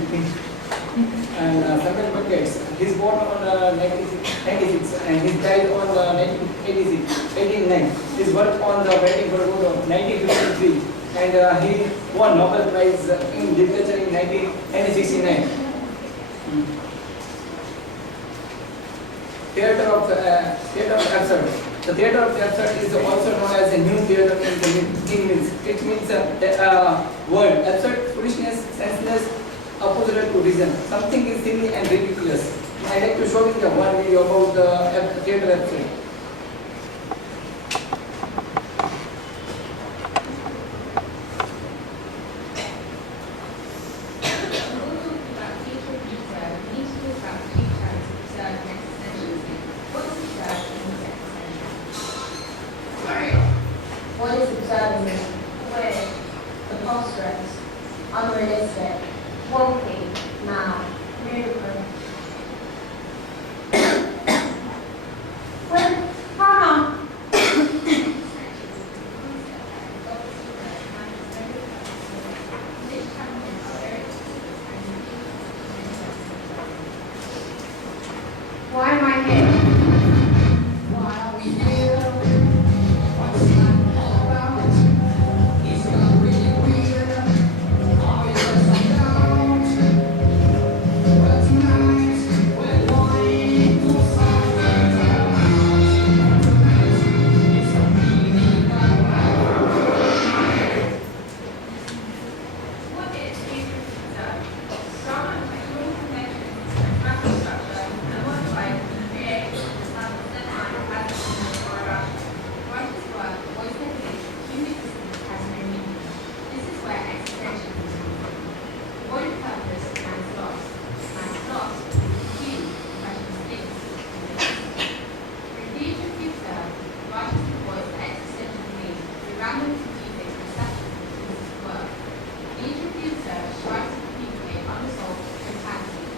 thing. And Samuel Buckets, he's born on 1996 and he died on 1986, 89. His work on the writing for of 1953 and he won Nobel Prize in Literature in 1969. Theatre of Absurd. The theatre of the absurd is also known as a new theatre in the means. It means word absurd, foolishness, senseless, opposite to reason. Something is silly and ridiculous. I like to show you the one video about the theatre absurd. What is absurd is weird, preposterous, unrealistic, wonky, mad, ludicrous. Well, Hannah. Why am I here? Why are we here? What's life all about? It's not really weird. Are we just down? Well, tonight we're going to something about. It's a meaning about. What is future design? Strong and technical connections, infrastructure, and modified to create design as or about. Writer's work, voice technique, human existence has no meaning. This is where existentialism comes from. Void of purpose, man's lost. Man's lost, human, questions things. In future future, writers can voice the existential need through random confusing perceptions of this work. Each refuser strives to communicate unresolved fantasies.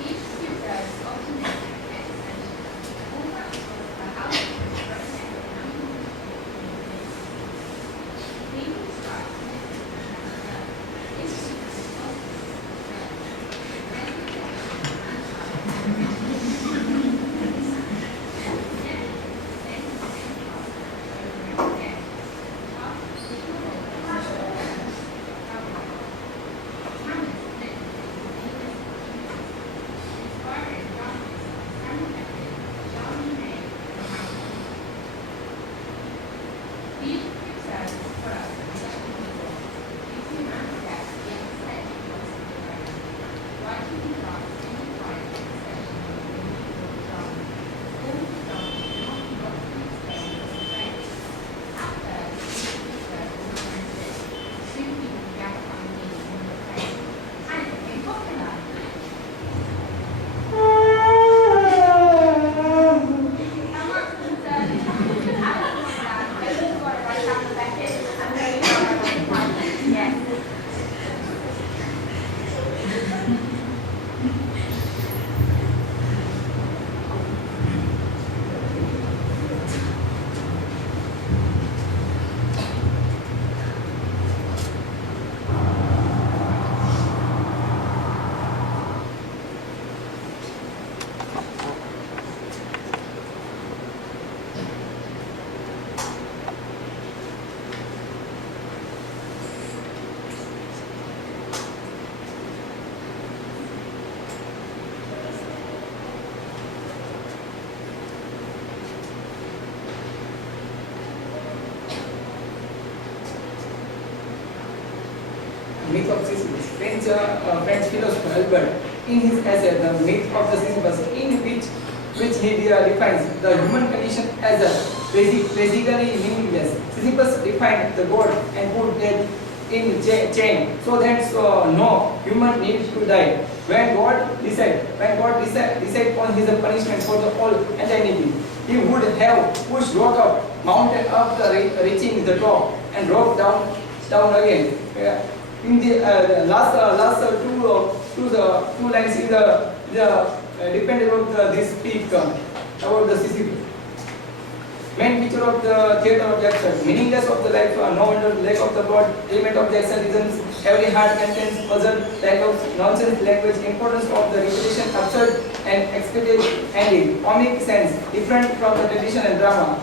Each refuser is optimistic and existential. All writers are how they represent the These describe Myth of Sisyphus. French philosopher Albert, in his essay The Myth of the Sisyphus, in which he defines the human condition as a basically meaningless. Sisyphus defined the God and put that in chain so that no human needs to die. When God decide on his punishment for the whole humanity, he would have pushed rock up, mountain up the reaching the top, and rock down again. In the last two lines is the dependent on this speak about the Sisyphus. Main feature of the theatre of the absurd: meaningless of the life, no wonder, lack of the plot, element of the absurdisms, every heart contains puzzle, dialogues, nonsense language, importance of the repetition, absurd and expected ending, comic sense, different from the tradition and drama.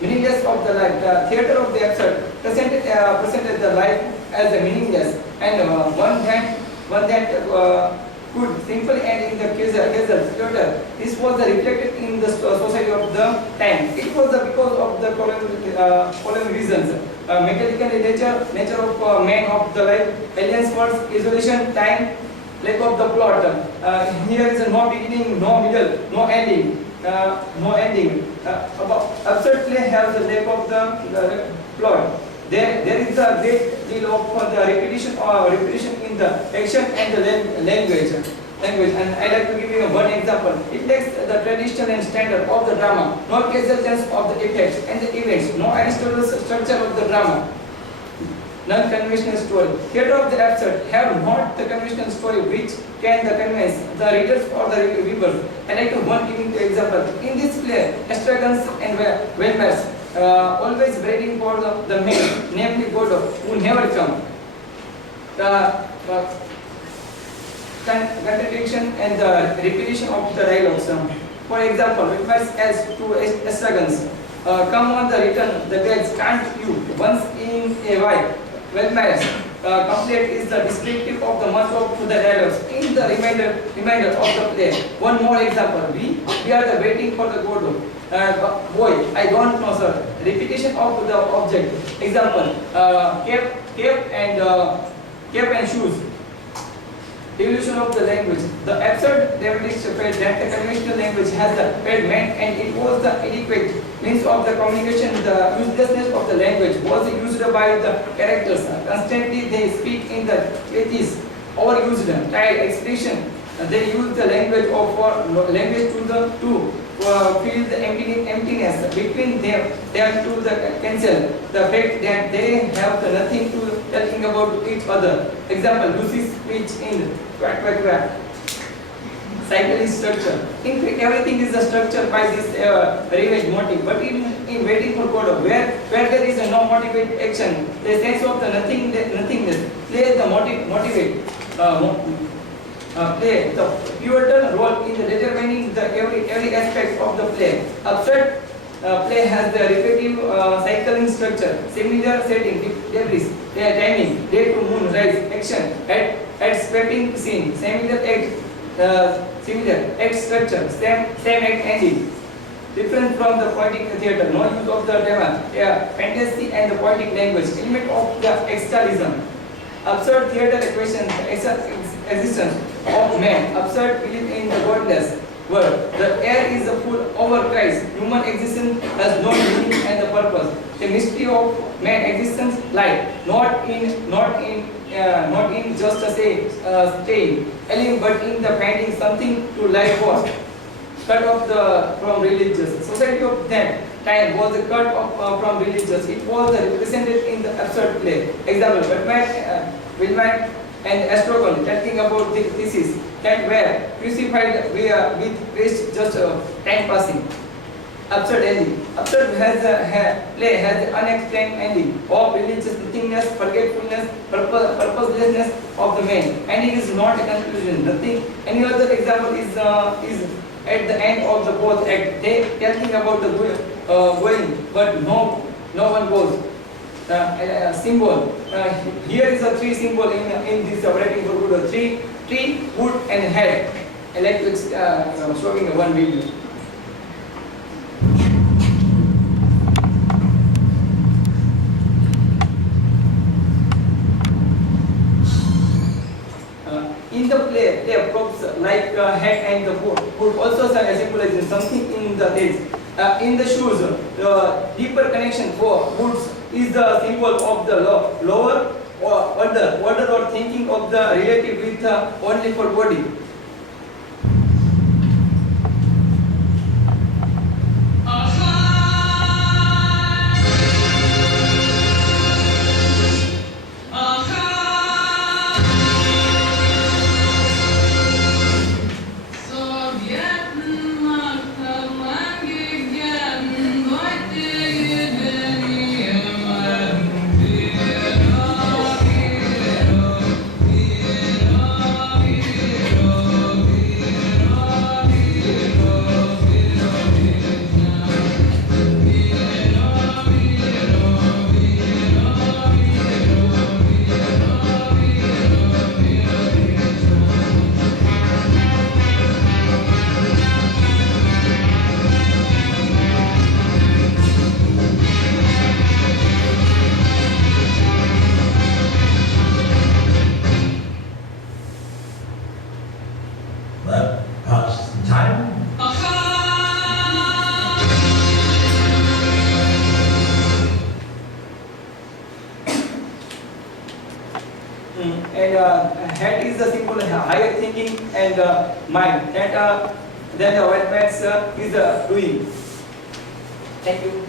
Meaningless of the life, the theatre of the absurd presented the life as a meaningless and one that could simply end in the casual theatre. This was reflected in the society of the time. It was because of the following reasons: mechanical nature of man of the life, aliens words, isolation, time, lack of the plot. Here is no beginning, no middle, no ending. Absurd play has the lack of the plot. There is a great deal of the repetition in the action and the language. And I like to give you one example. It takes the tradition and standard of the drama, no casual sense of the effects and the events, no Aristotle's structure of the drama, non-conventional story. Theatre of the absurd have not the conventional story which can convince the readers or the viewers. I like to give you example. In this play, Estragons and Welmers always waiting for the man, namely God, who never come. The contradiction and the repetition of the dialogues. For example, Welmers as to Estragons, come on the return, the gods can't you once in a while. Welmers complete is the descriptive of the much of the dialogues in the remainder of the play. One more example: we are the waiting for the God. Boy, I don't know, sir. Repetition of the object. Example: cap and shoes. Evolution of the language. The absurd dramatics felt that the conventional language has the felt meant and it was the adequate means of the communication. The uselessness of the language was used by the characters. Constantly they speak in the cliches, overused, tired expression. They use the language to fill the emptiness between them to the cancel the fact that they have nothing to telling about each other. Example: Lucy's speech in quack quack quack. Cycle is structure. In fact, everything is structured by this revenge motive. But in waiting for God, where there is no motivate action, the sense of the nothingness plays the motivate. Play the pivotal role in determining the every aspect of the play. Absurd play has the repetitive cycling structure, similar setting, debris, timing, day to moon, rise, action, at sweeping scene, similar act structure, same act ending. Different from the poetic theatre, no use of the drama, fantasy and the poetic language, element of the externalism. Absurd theatre equations, existence of man, absurd belief in the godless world. The air is full overcries. Human existence has no meaning and the purpose. The mystery of man existence lies not in just staying alien, but in the finding something to life for. Cut off from religious. Society of that time was cut off from religious. It was represented in the absurd play. Example: Wilmot and Estragon talking about the thesis that were crucified with Christ just time passing. Absurd ending. Absurd play has an unexplained ending of religious nothingness, forgetfulness, purposelessness of the man. Ending is not a conclusion. Nothing. Any other example is at the end of the fourth act. They telling about the going, but no one goes. Symbol. Here is a three symbol in this writing for good. Tree, wood, and head. I like to showing one video. In the play props like head and the foot also symbolizing something in the head. In the shoes, the deeper connection for woods is the symbol of the lower order or thinking of the relative with only for body. head is the symbol higher thinking and mind. That then the white man's is doing. Thank you.